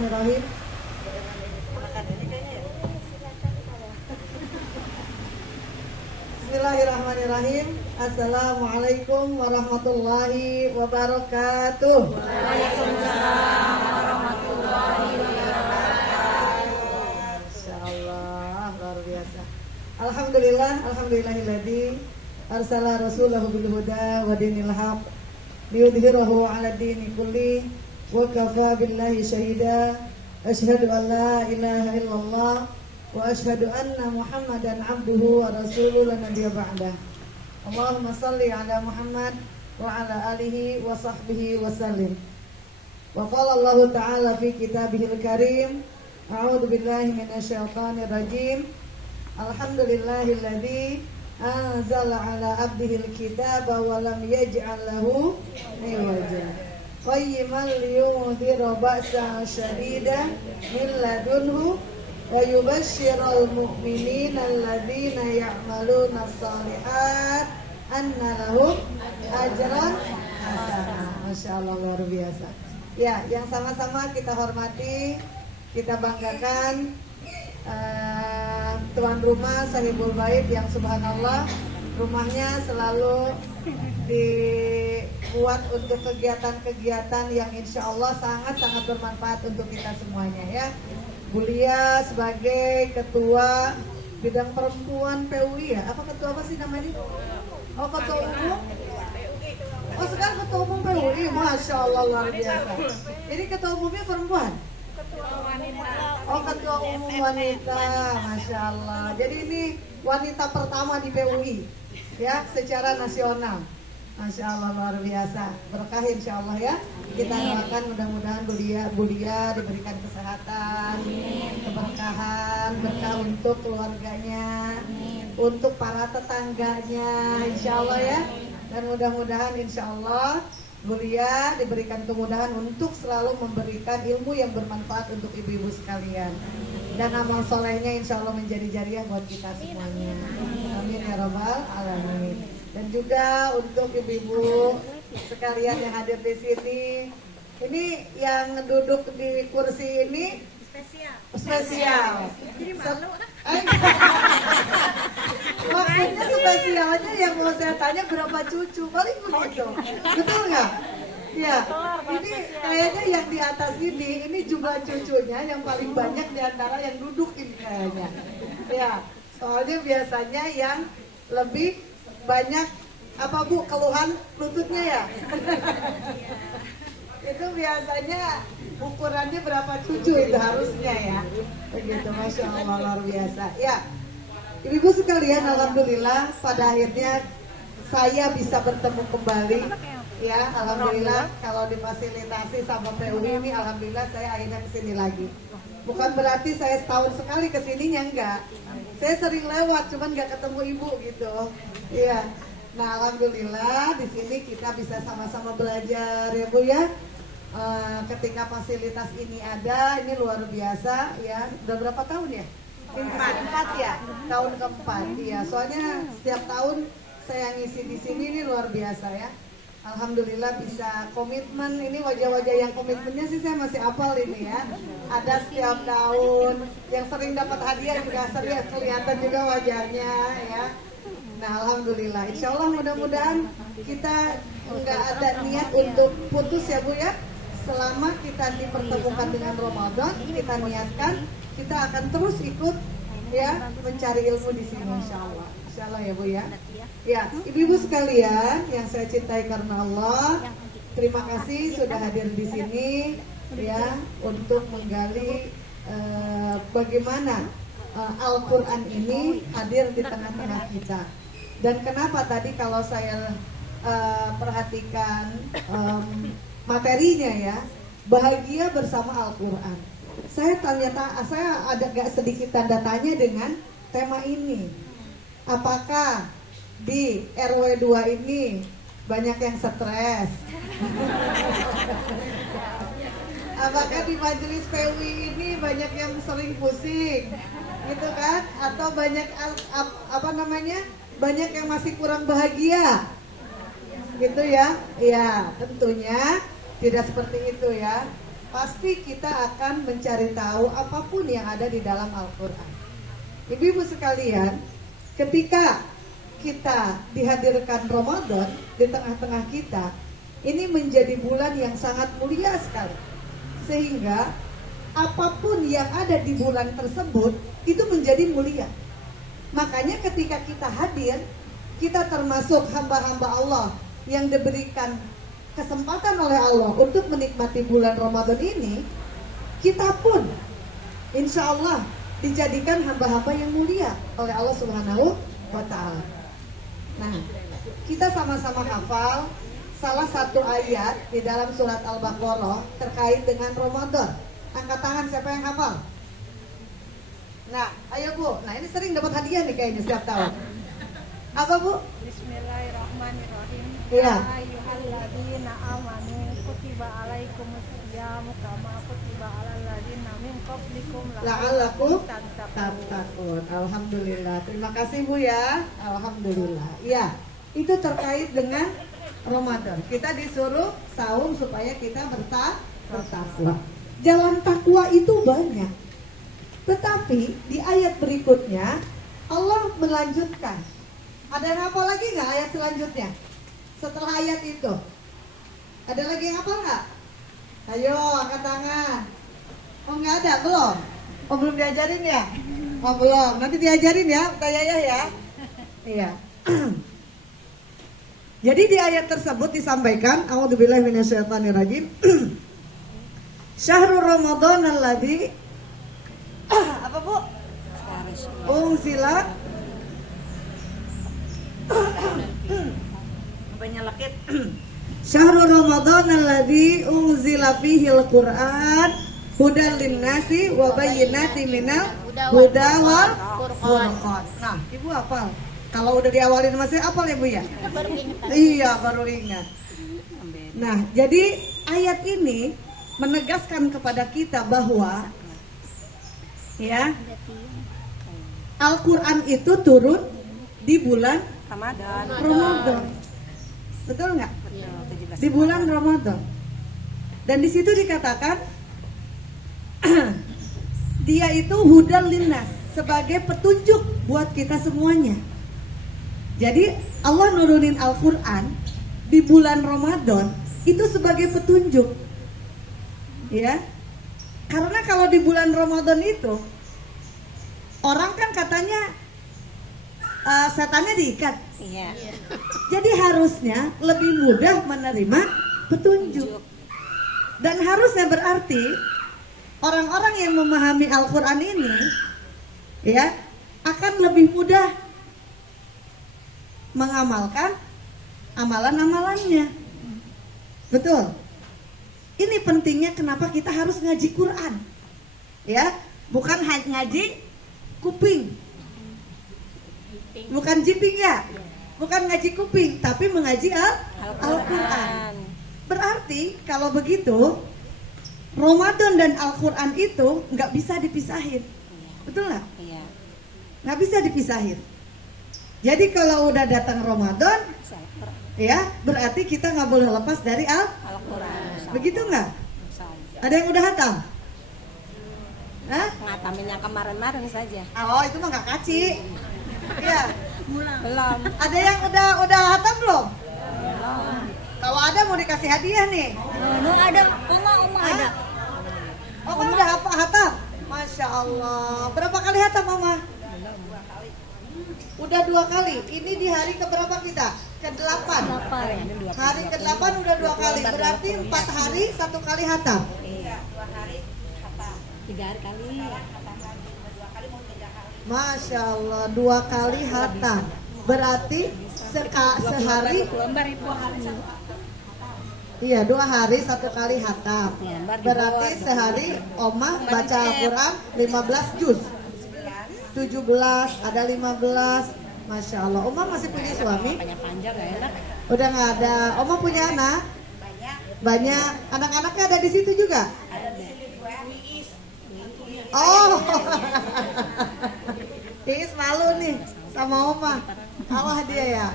Bismillahirrahmanirrahim. Bismillahirrahmanirrahim. Assalamualaikum warahmatullahi wabarakatuh. Waalaikumsalam warahmatullahi wabarakatuh. Insyaallah luar biasa. Alhamdulillahilladzi arsala rasulahu bil huda wa dinil haq liyudhhirahu 'ala dini kulli wa kafa billahi syahida. Asyhadu an la ilaha illallah wa asyhadu anna Muhammadan 'abduhu wa rasuluhu la nabiyya ba'dah. Allahumma shalli 'ala Muhammad wa 'ala alihi wa sahbihi wa sallim. Wa qala Allah ta'ala fi kitabihil karim, a'udzu billahi minasyaitonir rajim. Alhamdulillahilladzi anzala 'ala 'abdihil kitaba wa lam yaj'al lahu iwaja. Qayyiman liyundhira ba'san syadidan min ladunhu wa yubashshiral mu'minina alladzina ya'maluna shalihat anna lahum ajran hasanah. Masyaallah luar biasa. Ya, yang sama-sama kita hormati, kita banggakan tuan rumah Sahibul Bait yang subhanallah rumahnya selalu dibuat untuk kegiatan-kegiatan yang insya Allah sangat-sangat bermanfaat untuk kita semuanya ya. Bulia sebagai ketua bidang perempuan PUI ya, apa ketua apa sih namanya? Oh ketua umum. Oh sekarang ketua umum PUI, masya Allah luar biasa. Ini ketua umumnya perempuan. Oh ketua umum wanita, masya Allah. Jadi ini wanita pertama di PUI ya secara nasional. Masya Allah luar biasa. Berkah insya Allah ya. Kita doakan mudah-mudahan Bulia diberikan kesehatan, keberkahan, berkah untuk keluarganya, untuk para tetangganya, insya Allah ya. Dan mudah-mudahan insya Allah Bulia diberikan kemudahan untuk selalu memberikan ilmu yang bermanfaat untuk ibu-ibu sekalian. Dan amal solehnya insya Allah menjadi jariah buat kita semuanya. Amin ya rabbal alamin. Dan juga untuk ibu-ibu sekalian yang hadir di sini, ini yang duduk di kursi ini spesial. Maksudnya spesialnya yang mau saya tanya berapa cucu, paling begitu, betul nggak? Ya, ini kayaknya yang di atas ini jumlah cucunya yang paling banyak di antara yang duduk ini kayaknya. Ya, soalnya biasanya yang lebih banyak apa Bu keluhan lututnya ya? Itu biasanya ukurannya berapa cucu itu harusnya ya? Begitu, masya Allah luar biasa. Ya, ibu sekalian, alhamdulillah pada akhirnya saya bisa bertemu kembali. Ya, alhamdulillah kalau difasilitasi sama PUI ini, alhamdulillah saya akhirnya kesini lagi. Bukan berarti saya setahun sekali kesininya, enggak. Saya sering lewat, cuman nggak ketemu ibu gitu. Iya. Nah, alhamdulillah di sini kita bisa sama-sama belajar ya Bu ya. Ketika fasilitas ini ada, ini luar biasa ya. Udah berapa tahun ya? Ini keempat ya, tahun keempat. Iya, soalnya setiap tahun saya ngisi di sini ini luar biasa ya. Alhamdulillah bisa komitmen, ini wajah-wajah yang komitmennya sih saya masih hafal ini ya. Ada setiap tahun, yang sering dapat hadiah juga sering kelihatan juga wajahnya ya. Nah alhamdulillah, insya Allah mudah-mudahan kita nggak ada niat untuk putus ya Bu ya. Selama kita dipertemukan dengan Ramadan, kita niatkan kita akan terus ikut ya mencari ilmu di sini insya Allah. Insya Allah ya Bu ya. Ya, ibu-ibu sekalian yang saya cintai karena Allah, terima kasih sudah hadir di sini ya untuk menggali bagaimana Al-Quran ini hadir di tengah-tengah kita. Dan kenapa tadi kalau saya perhatikan materinya ya, bahagia bersama Al-Quran. Saya ada gak sedikit tanda tanya dengan tema ini. Apakah di RW 2 ini banyak yang stres? Apakah di majelis PUI ini banyak yang sering pusing? Gitu kan? Atau banyak banyak yang masih kurang bahagia? Gitu ya? Iya, tentunya tidak seperti itu ya. pasti kita akan mencari tahu apapun yang ada di dalam Al-Quran. Ibu-ibu sekalian, ketika kita dihadirkan Ramadan di tengah-tengah kita, ini menjadi bulan yang sangat mulia sekali. Sehingga apapun yang ada di bulan tersebut itu menjadi mulia. Makanya ketika kita hadir, kita termasuk hamba-hamba Allah yang diberikan kesempatan oleh Allah untuk menikmati bulan Ramadan ini. Kita pun insya Allah dijadikan hamba-hamba yang mulia oleh Allah Subhanahu wa Ta'ala. Nah, kita sama-sama hafal salah satu ayat di dalam surat Al-Baqarah terkait dengan Ramadan. Angkat tangan siapa yang hafal? Nah, ayo Bu. Nah, ini sering dapat hadiah nih kayaknya setiap tahun. Apa Bu? Bismillahirrahmanirrahim. Iya. Ya ayyuhalladzina amanu kutiba alaikumusyamu kama kutiba alal ladzina min qablikum La'allakum tattaqun. tattaqun. Alhamdulillah. Terima kasih Bu ya. Alhamdulillah. Iya, itu terkait dengan Ramadan. Kita disuruh saum supaya kita bertakwa. Jalan takwa itu banyak. Tetapi di ayat berikutnya Allah melanjutkan. Ada yang hafal lagi nggak ayat selanjutnya? Setelah ayat itu, ada lagi yang hafal nggak? Ayo angkat tangan. Oh nggak ada, belum? Oh belum diajarin ya? Oh belum, nanti diajarin ya, kayak ya. Iya. Jadi di ayat tersebut disampaikan, a'udzubillahi minasyaitonirrajim. Syahrul Ramadan alladzi apa Bu? Unzila apanya lakit? Syahrul Ramadan alladzi unzila fihi al-Qur'an hudan lin-nasi wa bayyinatin minal huda wal furqan. Nah, Ibu hafal. Kalau udah diawalin masih hafal ya Bu ya? Baru ingat. Iya, baru ingat. Nah, jadi ayat ini menegaskan kepada kita bahwa ya, Al-Quran itu turun di bulan Ramadan. Betul nggak? Di bulan Ramadan. Dan di situ dikatakan dia itu hudan linnas, sebagai petunjuk buat kita semuanya. Jadi Allah nurunin Al-Quran di bulan Ramadan itu sebagai petunjuk. Ya. Karena kalau di bulan Ramadan itu orang kan katanya setannya diikat. Iya. Jadi harusnya lebih mudah menerima petunjuk. Dan harusnya berarti orang-orang yang memahami Al-Quran ini ya akan lebih mudah mengamalkan amalan-amalannya. Betul. Ini pentingnya kenapa kita harus ngaji Quran. Ya, bukan ngaji kuping. Bukan jiping ya. Bukan ngaji kuping, tapi mengaji Al-Quran. Berarti kalau begitu Ramadan dan Al-Quran itu nggak bisa dipisahin. Betul nggak? Iya. Nggak bisa dipisahin. Jadi kalau udah datang Ramadan, ya berarti kita nggak boleh lepas dari Al-Quran. Begitu nggak? Ada yang udah hatam? Hah? Ngatamin yang kemarin-kemarin saja. Oh itu mah nggak kaci. Iya. Belum. Ada yang udah hatam belum? Kalau ada mau dikasih hadiah nih. Ada, Oma ada. Oh kamu udah hatam? Masya Allah. Berapa kali hatam Mama? Udah 2 kali. Ini di hari keberapa kita? Ke-8. Hari ke-8 udah 2 kali. Berarti 4 hari 1 kali hatam. Iya. 2 hari hatam. 3 hari kali. Masya Allah, 2 kali hatam. Berarti sehari. Iya, 2 hari 1 kali hatam. Berarti sehari Oma baca Al-Quran 15 juz. 17, ada 15. Masya Allah. Oma masih punya suami? Panjang gak enak. Udah nggak ada. Oma punya anak? Banyak. Anak-anaknya ada di situ juga? Oh. Iis malu nih sama Oma. Allah dia ya.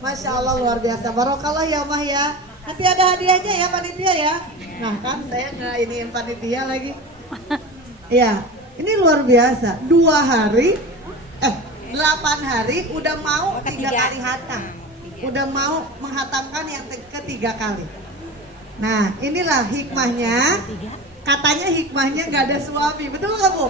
Masya Allah luar biasa. Barokallah ya Oma ya. Nanti ada hadiahnya ya panitia ya. Nah kan saya nggak iniin panitia lagi. Ya, ini luar biasa. 8 hari udah mau 3 kali hatam. Udah mau menghatamkan yang ketiga kali. Nah, inilah hikmahnya. Katanya hikmahnya nggak ada suami, betul nggak Bu?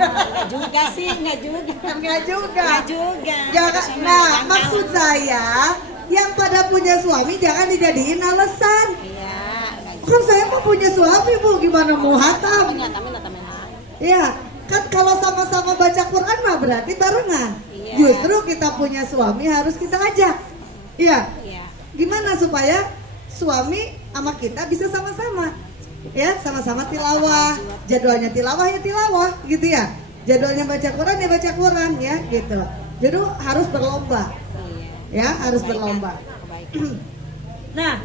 Enggak juga sih, enggak juga. Enggak juga. Enggak juga. Jangan, nah, maksud saya yang pada punya suami jangan dijadiin alasan. Iya, enggak juga. Kan saya mau punya suami Bu, gimana mau hatam? Ngatamin. Iya, kan kalau sama-sama baca Quran mah berarti barengan. Iya. Justru kita punya suami harus kita ajak. Iya. Iya. Gimana supaya suami sama kita bisa sama-sama? Ya, sama-sama tilawah. Jadwalnya tilawah ya tilawah, gitu ya. Jadwalnya baca Quran ya baca Quran ya, gitu. Jadi harus berlomba. Iya. Ya, harus berlomba. Kebaikan. Nah,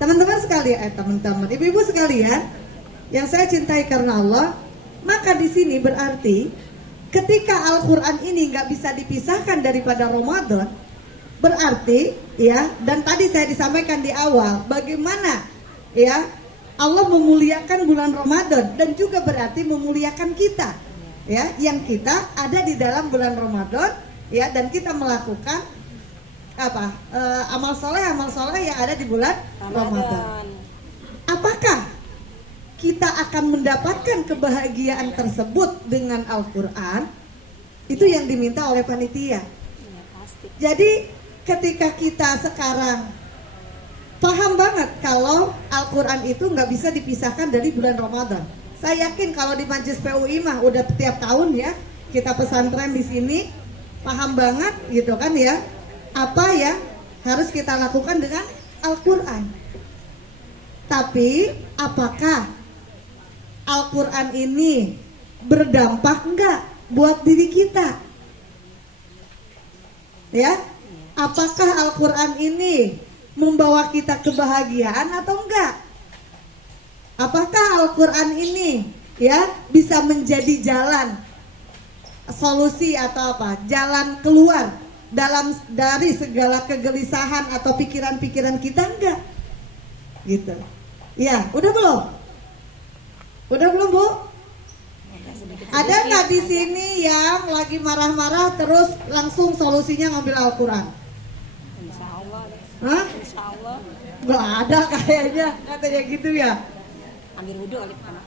teman-teman sekalian, teman-teman, ibu-ibu sekalian, yang saya cintai karena Allah, maka di sini berarti ketika Al-Quran ini nggak bisa dipisahkan daripada Ramadan, berarti ya, dan tadi saya disampaikan di awal, bagaimana ya Allah memuliakan bulan Ramadan dan juga berarti memuliakan kita, ya, yang kita ada di dalam bulan Ramadan, ya, dan kita melakukan apa amal soleh yang ada di bulan Ramadan. Apakah kita akan mendapatkan kebahagiaan tersebut dengan Al-Quran? Itu yang diminta oleh panitia. Iya, pasti. Jadi ketika kita sekarang paham banget kalau Al-Quran itu nggak bisa dipisahkan dari bulan Ramadan. Saya yakin kalau di Majelis PUI mah udah tiap tahun ya kita pesantren di sini paham banget gitu kan ya, apa ya harus kita lakukan dengan Al-Quran. Tapi apakah Al-Quran ini berdampak enggak buat diri kita? Ya, apakah Al-Quran ini membawa kita kebahagiaan atau enggak? Apakah Al-Quran ini ya bisa menjadi jalan solusi atau apa? Jalan keluar dari segala kegelisahan atau pikiran-pikiran kita enggak? Gitu. Ya, udah belum? Udah belum Bu? Ada nggak di sini yang lagi marah-marah terus langsung solusinya ngambil Al-Quran? Insya Allah. Hah? Insya Allah. Nggak ada kayaknya, katanya gitu ya. Ambil wudhu kali pertama.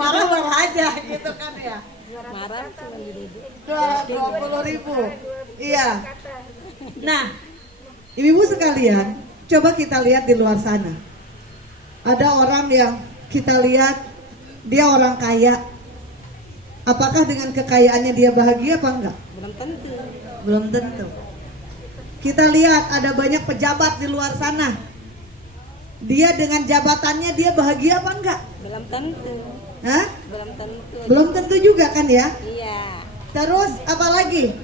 Marah-marah aja gitu kan ya. Marah cuma ambil wudhu. 20.000. Iya. Nah, ibu-ibu sekalian, coba kita lihat di luar sana. Ada orang yang kita lihat dia orang kaya. Apakah dengan kekayaannya dia bahagia apa enggak? Belum tentu. Belum tentu. Kita lihat ada banyak pejabat di luar sana. Dia dengan jabatannya dia bahagia apa enggak? Belum tentu. Hah? Belum tentu. Belum tentu juga kan ya? Iya. Terus apalagi?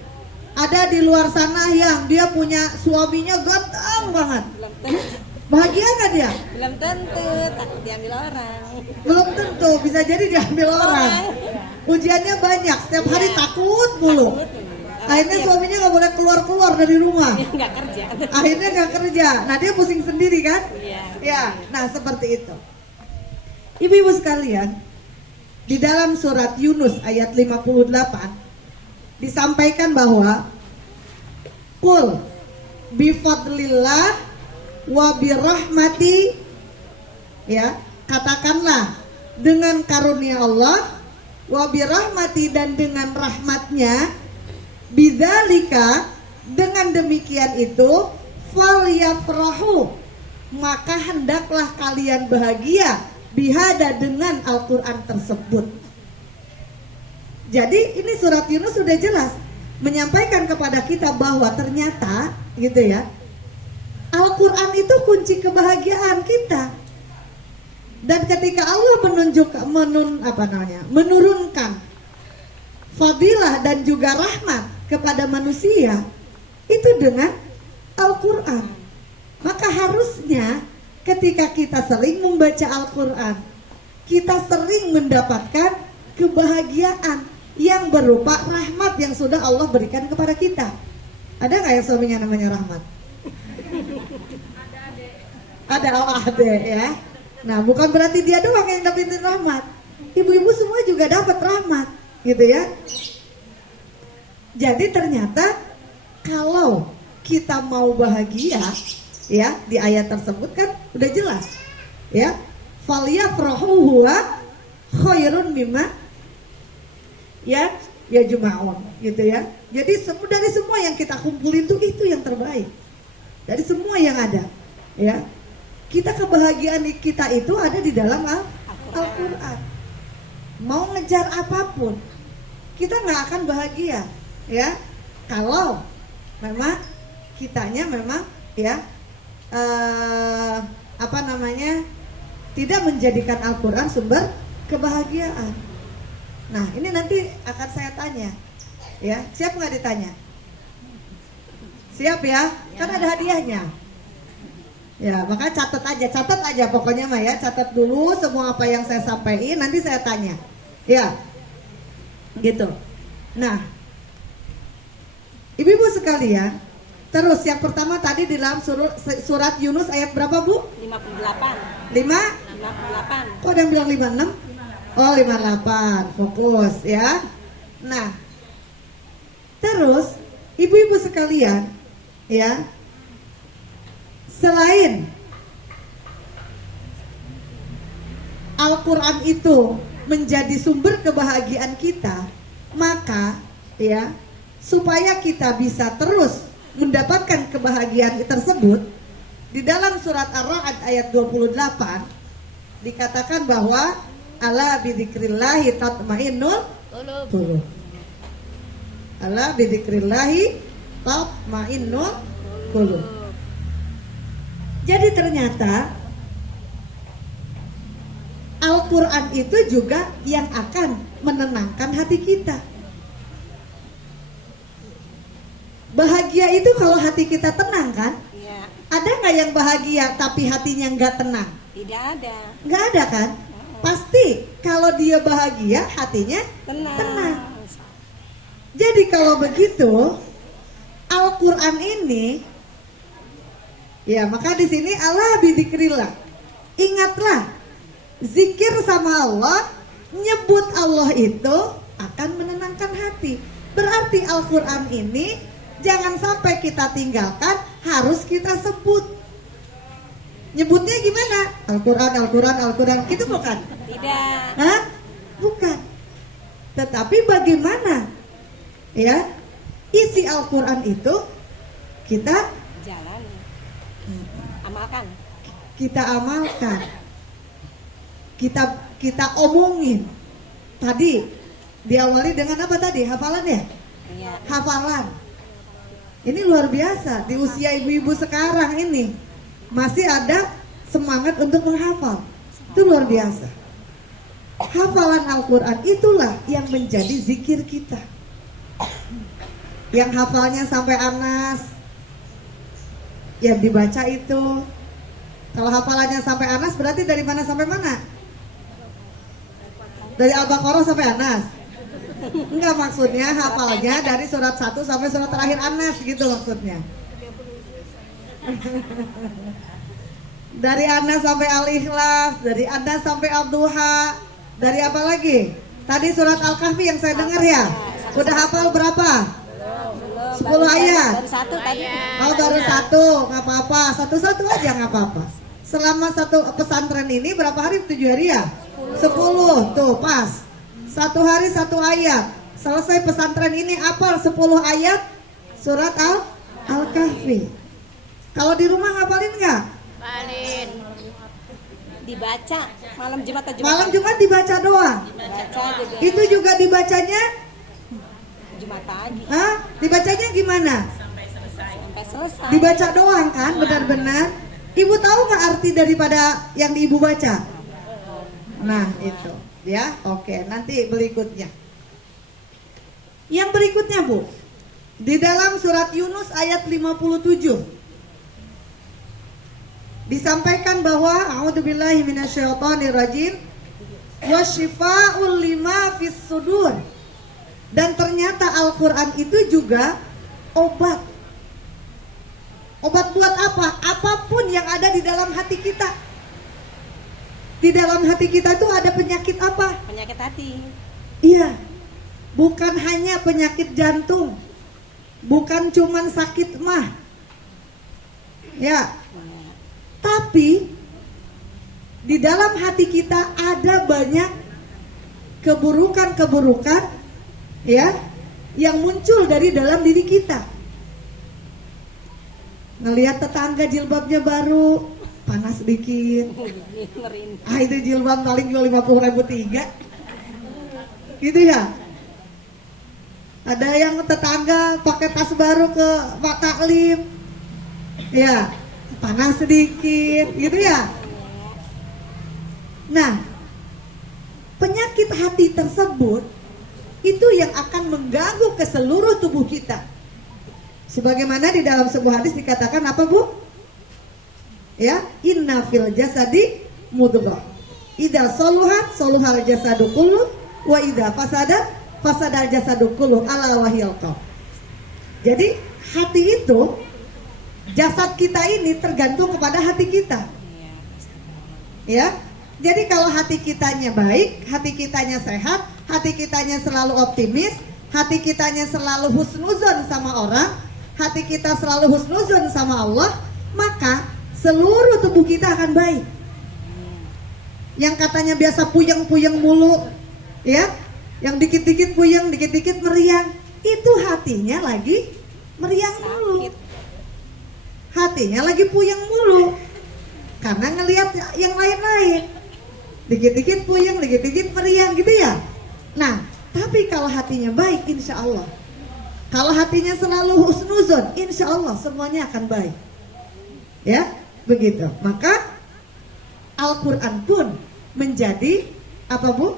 Ada di luar sana yang dia punya suaminya ganteng banget. Belum tentu. Bahagia nggak dia? Belum tentu. Takut diambil orang. Belum tentu, bisa jadi diambil orang. Ujiannya banyak, setiap hari takut mulu. Akhirnya suaminya nggak boleh keluar dari rumah. Nggak kerja. Akhirnya nggak kerja. Nah dia pusing sendiri kan? Iya. Ya, nah seperti itu. Ibu-ibu sekalian, di dalam surat Yunus ayat 58 disampaikan bahwa Qul bifadlillah wa birahmati, ya, katakanlah dengan karunia Allah, wa birahmati, dan dengan rahmatnya, bidzalika, dengan demikian itu, falyafrahu, maka hendaklah kalian bahagia, bihada, dengan Al-Quran tersebut. Jadi ini surat Yunus sudah jelas menyampaikan kepada kita bahwa ternyata gitu ya, Al-Quran itu kunci kebahagiaan kita. Dan ketika Allah menurunkan fadilah dan juga rahmat kepada manusia itu dengan Al-Quran, maka harusnya ketika kita sering membaca Al-Quran, kita sering mendapatkan kebahagiaan yang berupa rahmat yang sudah Allah berikan kepada kita. Ada nggak yang suaminya namanya Rahmat? Ada ya. Nah, bukan berarti dia doang yang dapetin rahmat. Ibu-ibu semua juga dapat rahmat, gitu ya. Jadi ternyata kalau kita mau bahagia, ya, di ayat tersebut kan udah jelas, ya. Falyafrahu huwa khairun mimma ya juma'un, gitu ya. Jadi dari semua yang kita kumpulin itu yang terbaik. Dari semua yang ada, ya. Kebahagiaan kita itu ada di dalam Al-Quran. Mau ngejar apapun, kita nggak akan bahagia, ya. Kalau memang kitanya memang ya tidak menjadikan Al-Quran sumber kebahagiaan. Nah, ini nanti akan saya tanya, ya. Siap nggak ditanya? Siap ya? Kan ada hadiahnya. Ya, maka catat aja pokoknya mah ya, catat dulu semua apa yang saya sampaikan, nanti saya tanya. Ya. Gitu. Nah, ibu-ibu sekalian, terus yang pertama tadi di dalam surat Yunus ayat berapa, Bu? 58. 58. Kok ada yang bilang 56? Oh, 58. Fokus ya. Nah, terus ibu-ibu sekalian, ya, selain Al-Quran itu menjadi sumber kebahagiaan kita, maka ya, supaya kita bisa terus mendapatkan kebahagiaan tersebut, di dalam surat Ar-Ra'd ayat 28 dikatakan bahwa ala bidzikrillahi tatmainnul qulub. Ala bidzikrillahi tatmainnul qulub. Jadi ternyata Al-Quran itu juga yang akan menenangkan hati kita. Bahagia itu kalau hati kita tenang kan? Iya. Ada nggak yang bahagia tapi hatinya nggak tenang? Tidak ada. Nggak ada kan? Pasti kalau dia bahagia hatinya tenang. Jadi kalau begitu Al-Quran ini, ya, maka di sini Allah bidzikrillah. Ingatlah, zikir sama Allah, nyebut Allah itu akan menenangkan hati. Berarti Al-Quran ini jangan sampai kita tinggalkan, harus kita sebut. Nyebutnya gimana? Al-Quran, gitu bukan? Tidak. Hah? Bukan. Tetapi bagaimana, ya, isi Al-Quran itu kita Jalani. Amalkan. Kita amalkan, kita omongin. Tadi diawali dengan apa tadi? Hafalan ya? Iya. Hafalan. Ini luar biasa, di usia ibu-ibu sekarang ini masih ada semangat untuk menghafal. Itu luar biasa. Hafalan Al-Quran itulah yang menjadi zikir kita. Yang hafalnya sampai Anas, yang dibaca itu. Kalau hafalannya sampai Anas berarti dari mana sampai mana? Dari Al-Baqarah sampai Anas? Enggak, maksudnya hafalnya dari surat 1 sampai surat terakhir Anas, gitu maksudnya. Dari Anas sampai Al-Ikhlas, dari Anas sampai Al-Duha, dari apa lagi? Tadi surat Al-Kahfi yang saya dengar ya. Udah hafal berapa? 10 ayat. Baru satu tadi. Oh, baru satu, nggak apa-apa. Satu-satu aja nggak apa-apa. Selama satu pesantren ini berapa hari? 7 hari ya? 10, tuh pas. 1 hari 1 ayat. Selesai pesantren ini hafal 10 ayat surat Al-Kahfi. Kalau di rumah ngapalin nggak? Balin. Dibaca malam Jumat atau Jumat. Malam Jumat dibaca doang. Dibaca juga. Itu juga dibacanya? Jumat pagi Hah? Dibacanya gimana? sampai selesai. Dibaca doang kan, benar-benar. Ibu tahu nggak arti daripada yang ibu baca? Nah itu, ya. Oke, nanti berikutnya. Yang berikutnya, Bu, di dalam surat Yunus ayat 57 disampaikan bahwa a'udzubillahi minasyaitonirrajim wasyifa'ul lima fis sudur. Dan ternyata Al-Quran itu juga obat Obat buat apa? Apapun yang ada di dalam hati kita. Di dalam hati kita itu ada penyakit apa? Penyakit hati. Iya. Bukan hanya penyakit jantung. Bukan cuman sakit mah. Ya. Tapi di dalam hati kita ada banyak keburukan-keburukan ya yang muncul dari dalam diri kita. Ngelihat tetangga jilbabnya baru, panas sedikit. Ah itu jilbab paling jual 50.000 tiga. Gitu ya. Ada yang tetangga pakai tas baru ke Pak Taklim. Ya, panas sedikit, gitu ya. Nah, penyakit hati tersebut itu yang akan mengganggu ke seluruh tubuh kita. Sebagaimana di dalam sebuah hadis dikatakan apa Bu? Ya, inna fil jasadi mudghah. Idza saluhat saluhal jasadu kullu wa idza fasadat fasadal jasadu kullu ala wahyal qalb. Jadi hati itu, jasad kita ini tergantung kepada hati kita. Ya. Jadi kalau hati kitanya baik, hati kitanya sehat, hati kitanya selalu optimis, hati kitanya selalu husnuzon sama orang, hati kita selalu husnuzon sama Allah, maka seluruh tubuh kita akan baik. Yang katanya biasa puyeng-puyeng mulu, ya, yang dikit-dikit puyeng, dikit-dikit meriang, itu hatinya lagi meriang mulu. Hatinya lagi puyeng mulu karena ngelihat yang lain-lain. Dikit-dikit puyeng, dikit-dikit meriang gitu ya. Nah, tapi kalau hatinya baik, insya Allah. Kalau hatinya selalu husnuzon, insya Allah semuanya akan baik. Ya, begitu. Maka Al-Quran pun menjadi apa Bu?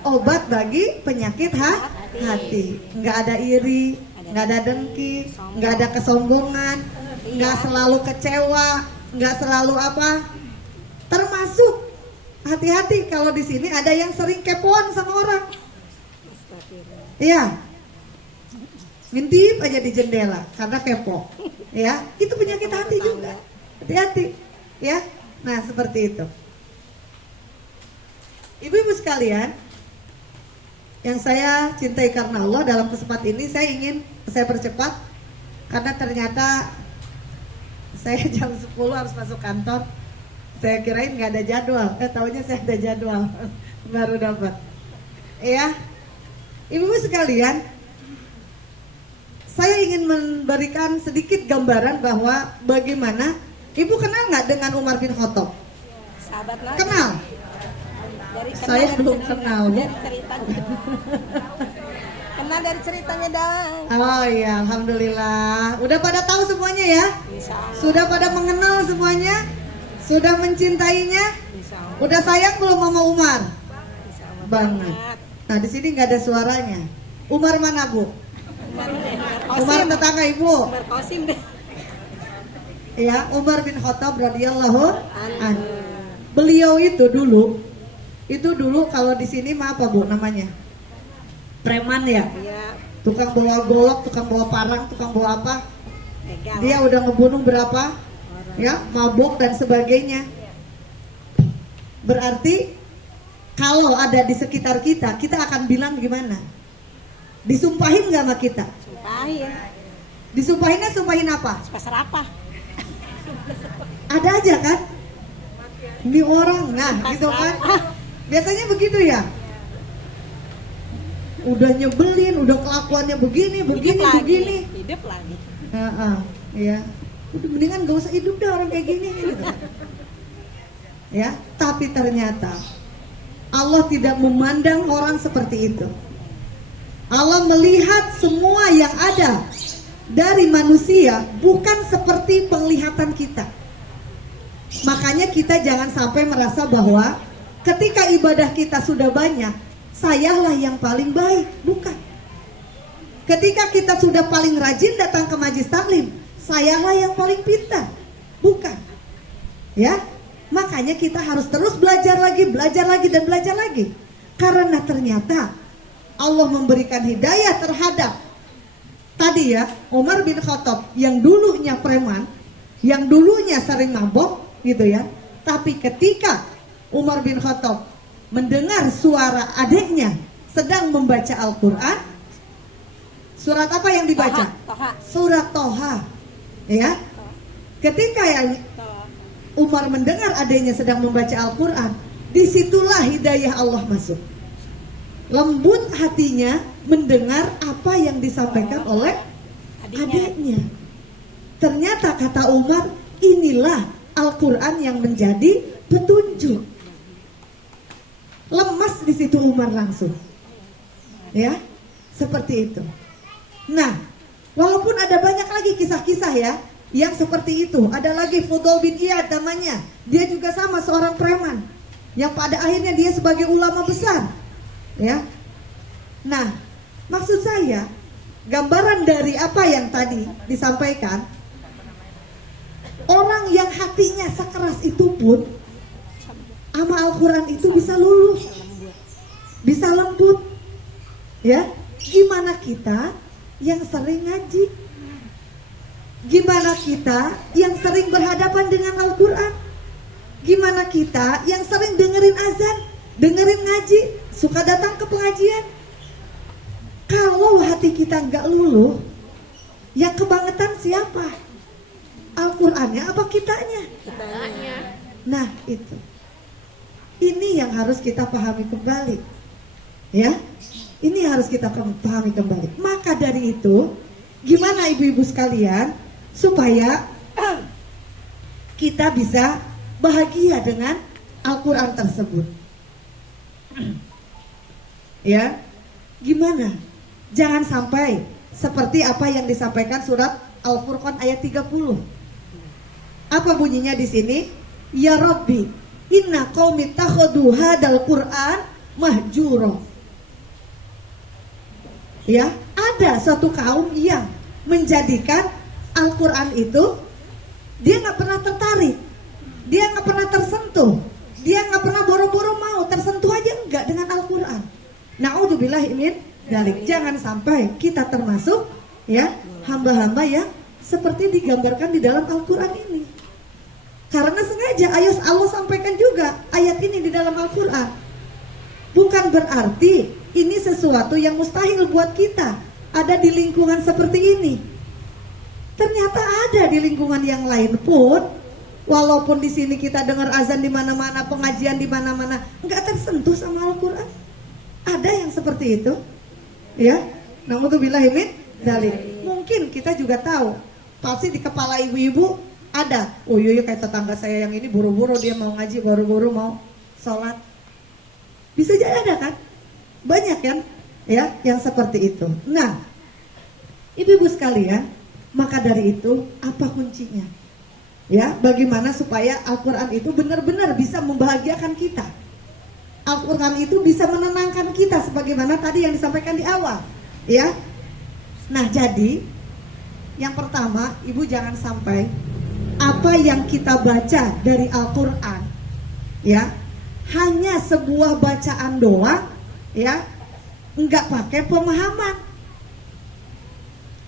Obat bagi penyakit hati. Nggak ada iri, nggak ada dengki, nggak ada kesombongan, nggak selalu kecewa, nggak selalu apa. Termasuk hati-hati kalau di sini ada yang sering kepoan sama orang. Iya. Ngintip aja di jendela karena kepo. Ya, itu penyakit hati juga. Hati-hati, ya. Nah, seperti itu. Ibu-ibu sekalian, yang saya cintai karena Allah, dalam kesempatan ini saya percepat karena ternyata saya jam 10 harus masuk kantor. Saya kirain nggak ada jadwal, taunya saya ada jadwal, baru dapat. Ya, ibu sekalian, saya ingin memberikan sedikit gambaran bahwa bagaimana ibu kenal nggak dengan Umar bin Khattab? Sahabat Nabi. Kenal? Saya belum kenal. Dari ceritanya. Kenal dari ceritanya dong. Oh iya, alhamdulillah. Udah pada tahu semuanya ya? Sudah pada mengenal semuanya? Sudah mencintainya? Udah sayang belum sama Umar? Banget. Nah di sini nggak ada suaranya. Umar mana Bu? Umar tetangga ibu. Umar Qasim deh. Ya, Umar bin Khattab radhiyallahu anhu. Beliau itu dulu kalau di sini mah apa Bu namanya? Preman ya? Iya. Tukang bawa golok, tukang bawa parang, tukang bawa apa? Legal. Dia udah ngebunuh berapa? Ya, mabuk dan sebagainya. Berarti kalau ada di sekitar kita, kita akan bilang gimana? Disumpahin gak sama kita? Sumpahin. Disumpahinnya sumpahin apa? Sumpah serapah. Ada aja kan? Ini orang, nah gitu kan? Biasanya begitu ya. Udah nyebelin, udah kelakuannya begini. Hidup lagi. Ya. Udah mendingan gak usah hidup deh orang kayak gini gitu. Ya, tapi ternyata Allah tidak memandang orang seperti itu. Allah melihat semua yang ada dari manusia bukan seperti penglihatan kita. Makanya kita jangan sampai merasa bahwa ketika ibadah kita sudah banyak, sayalah yang paling baik. Bukan. Ketika kita sudah paling rajin datang ke majelis taklim, sayalah yang paling pintar. Bukan. Ya. Makanya kita harus terus belajar lagi dan belajar lagi. Karena ternyata Allah memberikan hidayah terhadap tadi ya, Umar bin Khattab yang dulunya preman, yang dulunya sering mabok gitu ya. Tapi ketika Umar bin Khattab mendengar suara adiknya sedang membaca Al-Quran, surat apa yang dibaca? Toha. Surat Toha. Ya. Ketika yang Umar mendengar adiknya sedang membaca Al-Quran, disitulah hidayah Allah masuk. Lembut hatinya mendengar apa yang disampaikan oleh adiknya. Ternyata kata Umar, inilah Al-Quran yang menjadi petunjuk. Lemas di situ Umar langsung. Ya, seperti itu. Nah, walaupun ada banyak lagi kisah-kisah ya yang seperti itu. Ada lagi Fudol bin Iyad namanya. Dia juga sama seorang preman yang pada akhirnya dia sebagai ulama besar. Ya. Nah, maksud saya gambaran dari apa yang tadi disampaikan, orang yang hatinya sekeras itu pun sama Al-Quran itu bisa luluh, bisa lembut. Ya, gimana kita yang sering ngaji? Gimana kita yang sering berhadapan dengan Al-Quran? Gimana kita yang sering dengerin azan, dengerin ngaji, suka datang ke pengajian? Kalau hati kita nggak luluh, yang kebangetan siapa? Al-Qurannya apa kitanya? Nah itu. Ini yang harus kita pahami kembali. Ya, ini harus kita pahami kembali. Maka dari itu, gimana ibu-ibu sekalian supaya kita bisa bahagia dengan Al-Quran tersebut? Ya, gimana? Jangan sampai seperti apa yang disampaikan surat Al-Furqan ayat 30. Apa bunyinya di sini? Ya Rabbi, inna qaumi takhadu hadal Qur'an mahjura. Ya, ada suatu kaum yang menjadikan Al-Quran itu dia nggak pernah tertarik, dia nggak pernah tersentuh, dia nggak pernah boro-boro mau tersentuh aja enggak dengan Al-Quran. Na'udzubillah min dzalik. Jangan sampai kita termasuk ya hamba-hamba yang seperti digambarkan di dalam Al-Quran ini. Karena sengaja Allah sampaikan juga ayat ini di dalam Al-Quran. Bukan berarti ini sesuatu yang mustahil buat kita ada di lingkungan seperti ini. Ternyata ada di lingkungan yang lain pun, walaupun di sini kita dengar azan di mana-mana, pengajian di mana-mana, nggak tersentuh sama Al-Quran. Ada yang seperti itu, ya. Na'udzubillahi min dzalik. Mungkin kita juga tahu, pasti di kepala ibu-ibu ada. Oh iya kayak tetangga saya yang ini buru-buru dia mau ngaji, buru-buru mau sholat. Bisa jadi ada kan? Banyak kan? Ya, yang seperti itu. Nah, ibu-ibu sekalian, maka dari itu apa kuncinya? Ya, bagaimana supaya Al-Quran itu benar-benar bisa membahagiakan kita? Al-Quran itu bisa menenangkan kita sebagaimana tadi yang disampaikan di awal, ya. Nah, jadi yang pertama, ibu jangan sampai apa yang kita baca dari Al-Quran, ya, hanya sebuah bacaan doang, ya, enggak pakai pemahaman.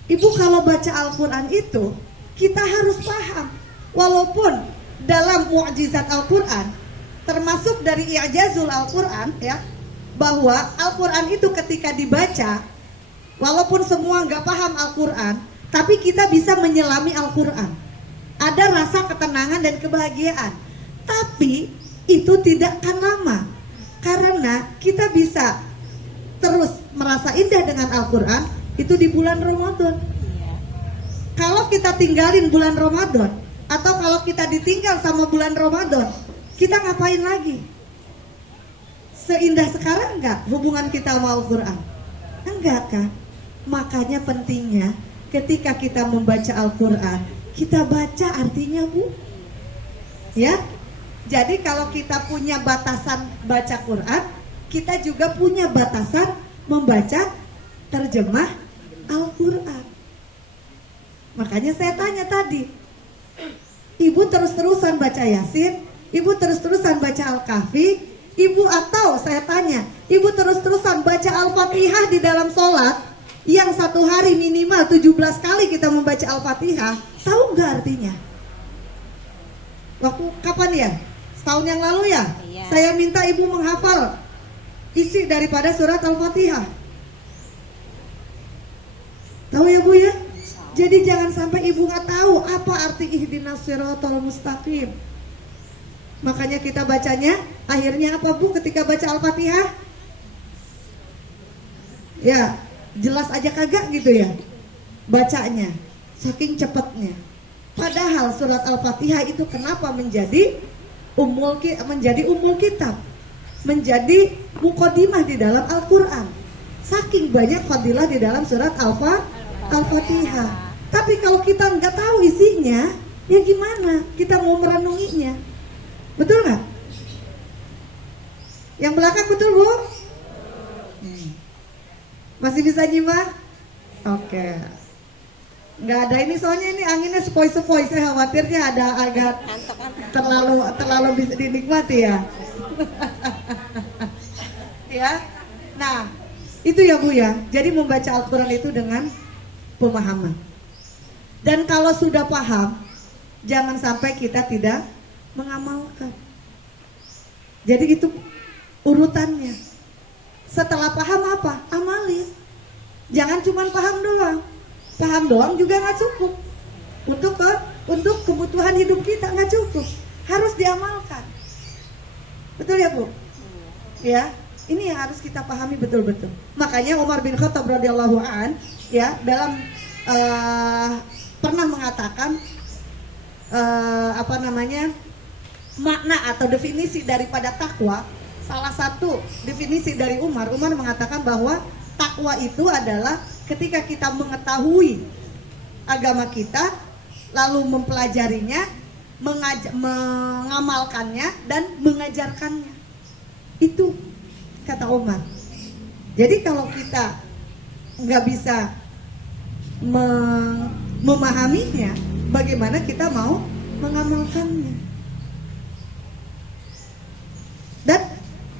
Ibu kalau baca Al-Quran itu kita harus paham. Walaupun dalam mukjizat Al-Quran termasuk dari i'jazul Al-Quran, ya, bahwa Al-Quran itu ketika dibaca, walaupun semua nggak paham Al-Quran, tapi kita bisa menyelami Al-Quran. Ada rasa ketenangan dan kebahagiaan. Tapi itu tidak akan lama, karena kita bisa terus merasa indah dengan Al-Quran itu di bulan Ramadan. Kalau kita tinggalin bulan Ramadan, atau kalau kita ditinggal sama bulan Ramadan, kita ngapain lagi? Seindah sekarang enggak hubungan kita sama Al-Quran? Enggak kan? Makanya pentingnya ketika kita membaca Al-Quran, kita baca artinya, Bu. Ya. Jadi kalau kita punya batasan baca Quran, kita juga punya batasan membaca terjemah Al-Quran. Makanya saya tanya tadi, ibu terus-terusan baca Yasin, ibu terus-terusan baca Al-Kahfi, ibu atau saya tanya, ibu terus-terusan baca Al-Fatihah di dalam sholat, yang satu hari minimal 17 kali kita membaca Al-Fatihah, tahu nggak artinya? Waktu kapan ya? Setahun yang lalu ya? Iya. Saya minta ibu menghafal isi daripada surat Al-Fatihah. Tahu ya Bu ya? Jadi jangan sampai ibu nggak tahu apa arti ihdinas siratal mustaqim. Makanya kita bacanya, akhirnya apa Bu ketika baca Al-Fatihah? Ya, jelas aja kagak gitu ya bacanya, saking cepatnya. Padahal surat Al-Fatihah itu kenapa menjadi ummul kitab, menjadi muqaddimah di dalam Al-Quran. Saking banyak fadilah di dalam surat Al-Fatihah. Tapi kalau kita nggak tahu isinya, ya gimana kita mau merenunginya? Betul nggak? Yang belakang betul Bu? Masih bisa nyimak? Oke. Nggak ada ini soalnya ini anginnya sepoi-sepoi. Saya khawatirnya ada agak terlalu bisa dinikmati ya. Ya. Nah, itu ya Bu ya. Jadi membaca Al-Quran itu dengan pemahaman. Dan kalau sudah paham, jangan sampai kita tidak mengamalkan. Jadi itu urutannya. Setelah paham apa? Amalin. Jangan cuma paham doang. Paham doang juga nggak cukup. Untuk kebutuhan hidup kita nggak cukup. Harus diamalkan. Betul ya Bu? Ya. Ini yang harus kita pahami betul-betul. Makanya Umar bin Khattab radhiyallahu an ya dalam pernah mengatakan makna atau definisi daripada takwa. Salah satu definisi dari Umar mengatakan bahwa takwa itu adalah ketika kita mengetahui agama kita, lalu mempelajarinya, mengamalkannya dan mengajarkannya. Itu kata Umar. Jadi kalau kita nggak bisa memahaminya, bagaimana kita mau mengamalkannya? Dan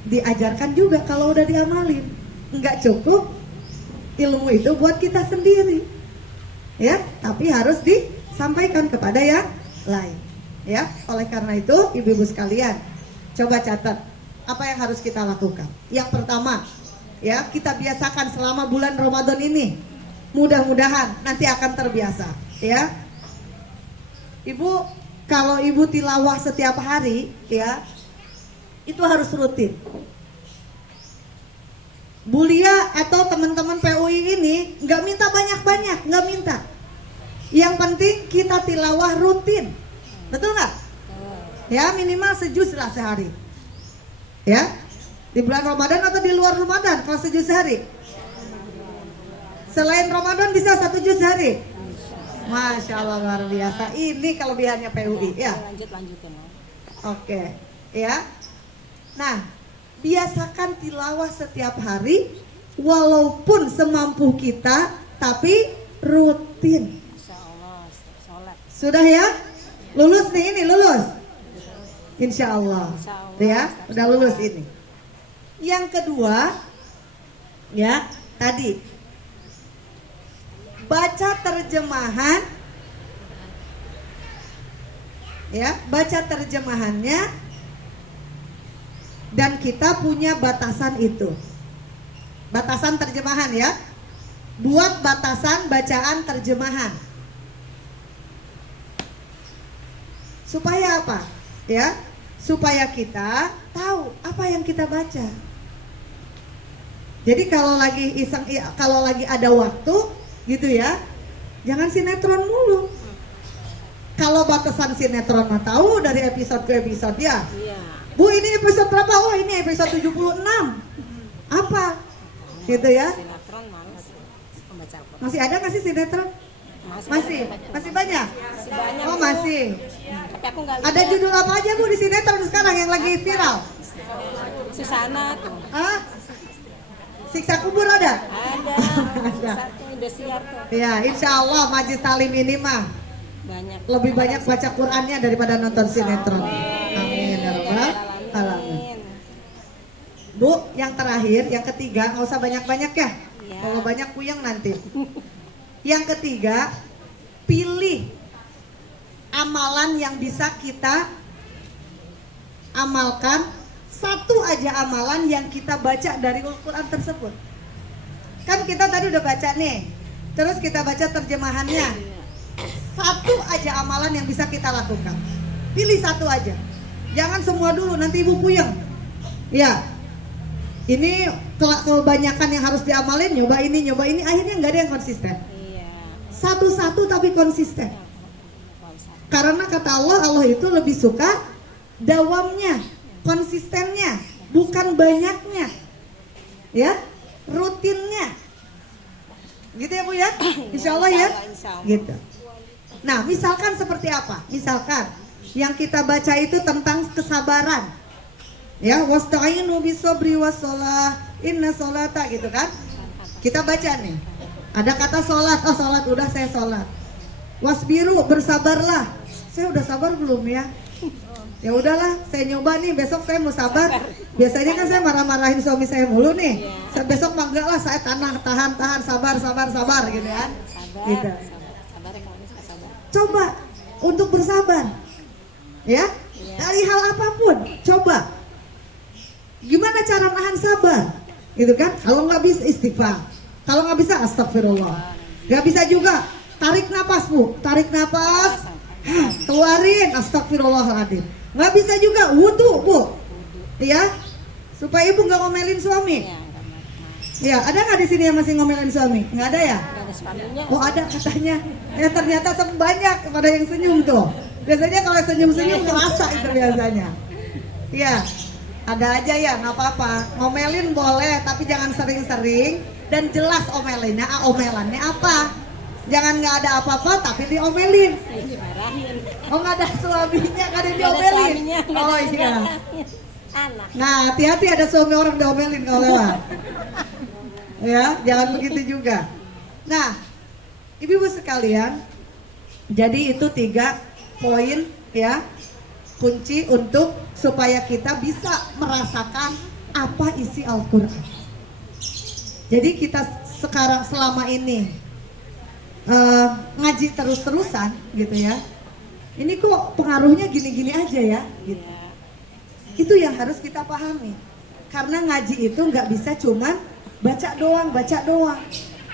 diajarkan juga kalau udah diamalin. Nggak cukup ilmu itu buat kita sendiri, ya, tapi harus disampaikan kepada yang lain, ya. Oleh karena itu, ibu-ibu sekalian, coba catat apa yang harus kita lakukan. Yang pertama, ya, kita biasakan selama bulan Ramadan ini. Mudah-mudahan nanti akan terbiasa, ya. Ibu, kalau ibu tilawah setiap hari, ya, itu harus rutin. Bulia atau teman-teman PUI ini nggak minta banyak-banyak, nggak minta. Yang penting kita tilawah rutin, betul nggak? Ya, minimal sejuz lah sehari. Ya, di bulan Ramadan atau di luar Ramadan kalau sejuz sehari. Selain Ramadan bisa 1 juz sehari. Masya Allah, luar biasa. Ini kelebihannya PUI ya. Lanjutin. Oke, ya. Nah, biasakan tilawah setiap hari, walaupun semampu kita, tapi rutin. Insya Allah, sholat. Sudah ya? Lulus nih ini, lulus. Insya Allah. Ya, udah lulus ini. Yang kedua, ya, tadi baca terjemahan, ya, baca terjemahannya, dan kita punya batasan itu. Batasan terjemahan ya. Buat batasan bacaan terjemahan. Supaya apa? Ya, supaya kita tahu apa yang kita baca. Jadi kalau lagi iseng, kalau lagi ada waktu gitu ya, jangan sinetron mulu. Kalau batasan sinetron mah tahu dari episode ke episode ya. Iya. Bu, ini episode berapa? Oh, ini episode 76. Apa? Gitu ya. Sinetron malas membaca Al-Quran. Masih ada nggak sih sinetron? Masih banyak? Masih banyak. Oh, masih. Tapi aku nggak lihat. Ada judul apa aja Bu di sinetron sekarang yang lagi viral? Susana tuh. Hah? Siksa kubur ada? Ada. Satu Indosiar tuh. Ya, insya Allah Majlis Talim ini mah Banyak. lebih banyak baca Qurannya daripada nonton sinetron. Amin ya Rabbal alamin. Bu, yang terakhir, yang ketiga, nggak usah banyak-banyak ya. Ya. Kalau banyak puyeng nanti. Yang ketiga, pilih amalan yang bisa kita amalkan. Satu aja amalan yang kita baca dari Al-Quran tersebut. Kan kita tadi udah baca nih, terus kita baca terjemahannya. Satu aja amalan yang bisa kita lakukan. Pilih satu aja. Jangan semua dulu, nanti ibu puyeng. Ya, ini kebanyakan yang harus diamalin, nyoba ini, akhirnya nggak ada yang konsisten. Iya. Satu-satu tapi konsisten. Nggak usah. Karena kata Allah, Allah itu lebih suka dawamnya, konsistennya, bukan banyaknya. Ya, rutinnya. Gitu ya Bu ya? Insya Allah ya? Insya Allah. Gitu. Nah, misalkan seperti apa? Misalkan yang kita baca itu tentang kesabaran. Ya, wasta'inu bisabri wassalah, inna sholata gitu kan? Kita baca nih. Ada kata sholat, oh sholat udah saya sholat. Wasbiru, bersabarlah. Saya udah sabar belum ya? Ya udahlah, saya nyoba nih, besok saya mau sabar. Biasanya kan saya marah-marahin suami saya mulu nih. Besok mah enggak lah, saya tahan, sabar gitu kan? Sabar. Gitu. Sabar ya kalau suka sabar. Coba untuk bersabar, ya, dari hal apapun. Coba, gimana cara nahan sabar, gitu kan? Kalau nggak bisa istighfar, kalau nggak bisa astagfirullah, nggak bisa juga tarik napas Bu, tarik napas, keluarin astagfirullahaladzim. Nggak bisa juga wudu Bu, ya, supaya ibu nggak ngomelin suami. Iya, nggak marah. Ya, ada nggak di sini yang masih ngomelin suami? Nggak ada ya? Nggak ada suaminya. Oh ada katanya. Ya ternyata banyak pada yang senyum tuh. Biasanya kalau senyum-senyum ngerasa itu biasanya. Iya, ada aja ya, nggak apa-apa. Ngomelin boleh, tapi jangan sering-sering dan jelas omelinnya. Omelannya apa? Jangan nggak ada apa-apa tapi diomelin. Dimarahin. Oh nggak ada suaminya, nggak ada yang Nggak ada diomelin. suaminya. Nggak Oh ada yang iya. dimarahin. Anak. Nah hati-hati ada suami orang diomelin kalau lewat. Ya, jangan begitu juga. Nah, ibu-ibu sekalian, jadi itu 3 poin ya, kunci untuk supaya kita bisa merasakan apa isi Al-Quran. Jadi kita sekarang selama ini ngaji terus-terusan gitu ya, ini kok pengaruhnya gini-gini aja ya gitu. Iya. Itu yang harus kita pahami. Karena ngaji itu nggak bisa cuman baca doang.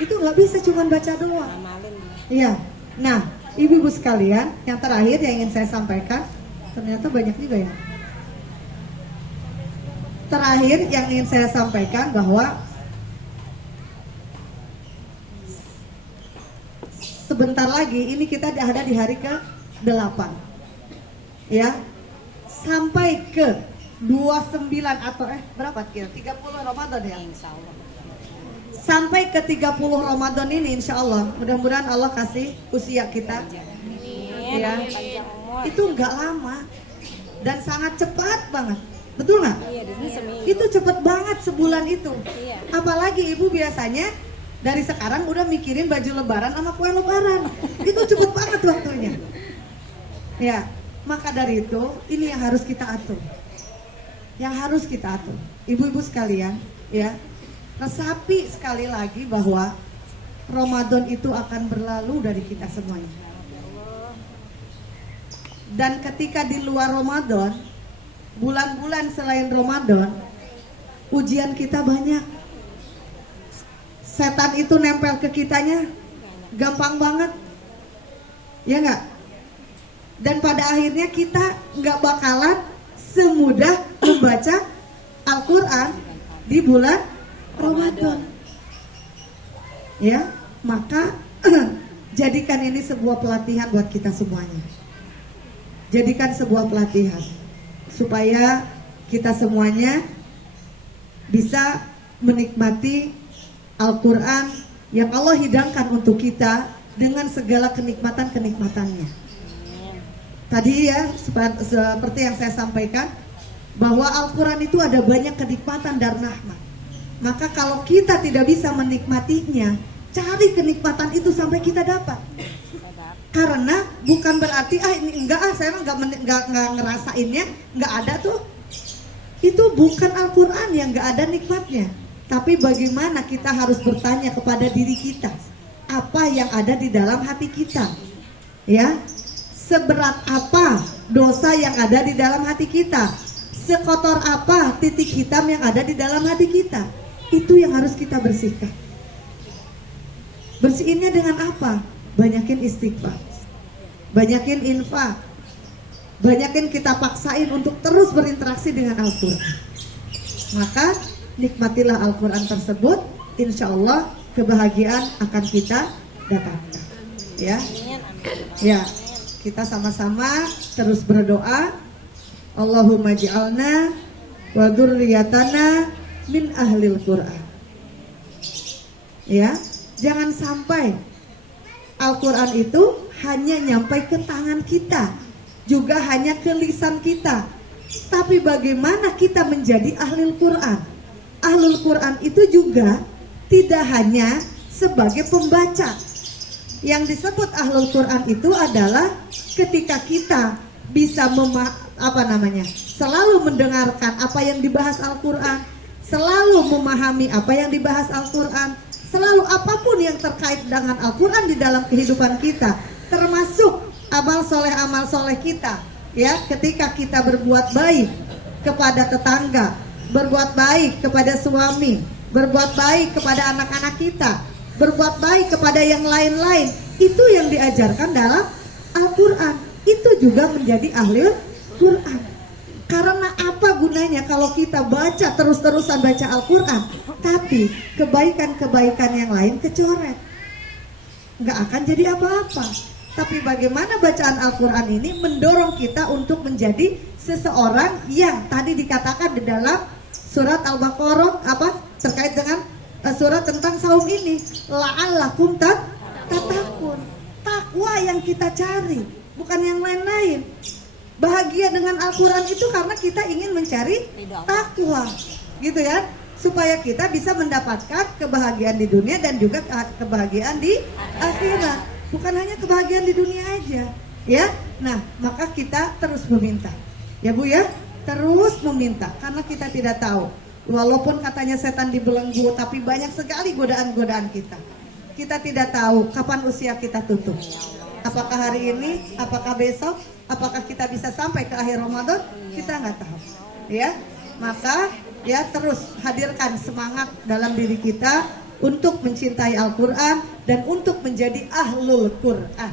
Itu nggak bisa cuman baca doang. Amalin. Iya. Nah, ibu-ibu sekalian, yang terakhir yang ingin saya sampaikan, ternyata banyak juga ya. Terakhir yang ingin saya sampaikan bahwa sebentar lagi ini kita ada di hari ke-8. Ya. Sampai ke 29 atau berapa kira? 30 Ramadan ya? Insya Allah. Sampai ke 30 Ramadan ini insya Allah, mudah-mudahan Allah kasih usia kita ya. Panjang umur. Itu nggak lama dan sangat cepat banget, betul nggak? Iya, di sini seminggu. Itu cepet banget sebulan itu. Iya. Apalagi ibu biasanya dari sekarang udah mikirin baju lebaran sama kue lebaran. Itu cepet banget waktunya. Ya, maka dari itu ini yang harus kita atur. Ibu-ibu sekalian, ya. Resapi sekali lagi bahwa Ramadan itu akan berlalu dari kita semuanya. Dan ketika di luar Ramadan, bulan-bulan selain Ramadan, ujian kita banyak. Setan itu nempel ke kitanya gampang banget. Ya enggak? Dan pada akhirnya kita nggak bakalan semudah membaca Al-Quran di bulan Ramadan. Ya, maka jadikan ini sebuah pelatihan buat kita semuanya. Jadikan sebuah pelatihan supaya kita semuanya bisa menikmati Al-Quran yang Allah hidangkan untuk kita dengan segala kenikmatan-kenikmatannya. Tadi ya, seperti yang saya sampaikan, bahwa Al-Quran itu ada banyak kenikmatan dan rahmat. Maka kalau kita tidak bisa menikmatinya, cari kenikmatan itu sampai kita dapat. Karena bukan berarti ini enggak saya enggak ngerasainnya, enggak ada tuh. Itu bukan Al-Quran yang enggak ada nikmatnya. Tapi bagaimana kita harus bertanya kepada diri kita, apa yang ada di dalam hati kita? Ya, seberat apa dosa yang ada di dalam hati kita? Sekotor apa titik hitam yang ada di dalam hati kita? Itu yang harus kita bersihkan. Bersihinnya dengan apa? Banyakin istighfar, banyakin infak, banyakin kita paksain untuk terus berinteraksi dengan Al-Quran. Maka nikmatilah Al-Quran tersebut, insya Allah kebahagiaan akan kita dapatkan. Ya, kita sama-sama terus berdoa. Allahumma ja'alna wa dzurriyyatana min ahlil Quran. Ya, jangan sampai Al-Quran itu hanya nyampai ke tangan kita, juga hanya ke lisan kita. Tapi bagaimana kita menjadi ahlul Quran? Ahlul Quran itu juga tidak hanya sebagai pembaca. Yang disebut ahlul Quran itu adalah ketika kita bisa selalu mendengarkan apa yang dibahas Al-Quran, selalu memahami apa yang dibahas Al-Quran, selalu apapun yang terkait dengan Al-Quran di dalam kehidupan kita, termasuk amal soleh kita. Ya, ketika kita berbuat baik kepada tetangga, berbuat baik kepada suami, berbuat baik kepada anak-anak kita, berbuat baik kepada yang lain-lain, itu yang diajarkan dalam Al-Quran. Itu juga menjadi ahli Quran. Karena apa gunanya kalau kita baca terus-terusan baca Al-Quran, tapi kebaikan-kebaikan yang lain kecoret, nggak akan jadi apa-apa. Tapi bagaimana bacaan Al-Quran ini mendorong kita untuk menjadi seseorang yang tadi dikatakan di dalam surat Al-Baqarah terkait dengan surat tentang saum ini, la'allakum tattaqun. Takwa yang kita cari, bukan yang lain-lain. Bahagia dengan Al-Quran itu karena kita ingin mencari takwa, gitu ya, supaya kita bisa mendapatkan kebahagiaan di dunia dan juga kebahagiaan di akhirat. Bukan hanya kebahagiaan di dunia aja, ya. Nah, maka kita terus meminta, ya Bu ya, terus meminta, karena kita tidak tahu. Walaupun katanya setan dibelenggu, tapi banyak sekali godaan-godaan kita. Kita tidak tahu kapan usia kita tutup. Apakah hari ini, apakah besok, apakah kita bisa sampai ke akhir Ramadan? Kita nggak tahu, ya. Maka ya terus hadirkan semangat dalam diri kita untuk mencintai Al-Quran dan untuk menjadi ahlul Quran,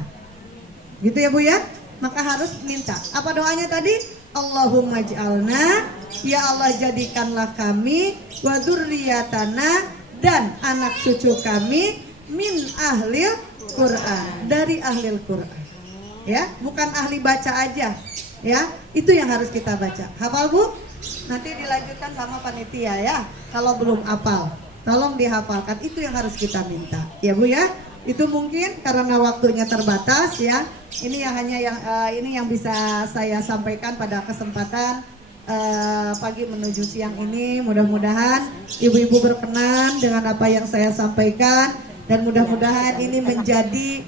gitu ya Bu ya. Maka harus minta. Apa doanya tadi? Allahumma ja'alna, ya Allah jadikanlah kami, wa dzurriyyatana, dan anak cucu kami, min ahlil Quran, dari ahlil Quran. Ya, bukan ahli baca aja. Ya, itu yang harus kita baca. Hafal Bu? Nanti dilanjutkan sama panitia ya. Kalau belum hafal, tolong dihafalkan. Itu yang harus kita minta, ya Bu ya. Itu mungkin karena waktunya terbatas ya. Ini yang hanya yang bisa saya sampaikan pada kesempatan pagi menuju siang ini. Mudah-mudahan ibu-ibu berkenan dengan apa yang saya sampaikan, dan mudah-mudahan ini menjadi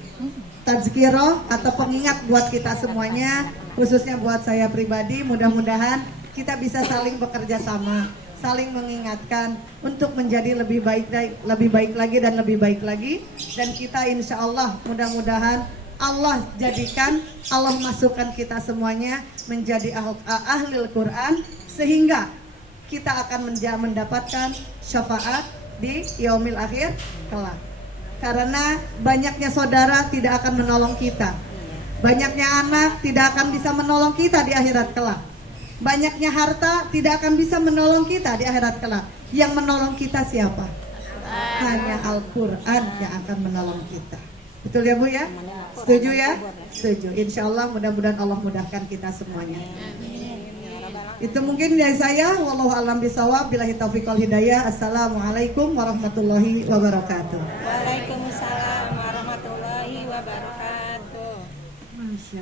tazkirah atau pengingat buat kita semuanya, khususnya buat saya pribadi. Mudah-mudahan kita bisa saling bekerja sama, saling mengingatkan untuk menjadi lebih baik lagi dan lebih baik lagi. Dan kita insya Allah mudah-mudahan Allah jadikan, Allah masukkan kita semuanya menjadi ahlul Quran, sehingga kita akan mendapatkan syafaat di yaumil akhir kelak. Karena banyaknya saudara tidak akan menolong kita, banyaknya anak tidak akan bisa menolong kita di akhirat kelak, banyaknya harta tidak akan bisa menolong kita di akhirat kelak. Yang menolong kita siapa? Hanya Al-Quran yang akan menolong kita. Betul ya Bu ya? Setuju ya? Setuju. Insya Allah mudah-mudahan Allah mudahkan kita semuanya. Itu mungkin dari saya. Wallahu a'lam bishawab. Billahi taufiq wal hidayah. Assalamualaikum warahmatullahi wabarakatuh. Waalaikumsalam warahmatullahi wabarakatuh. Masya Allah.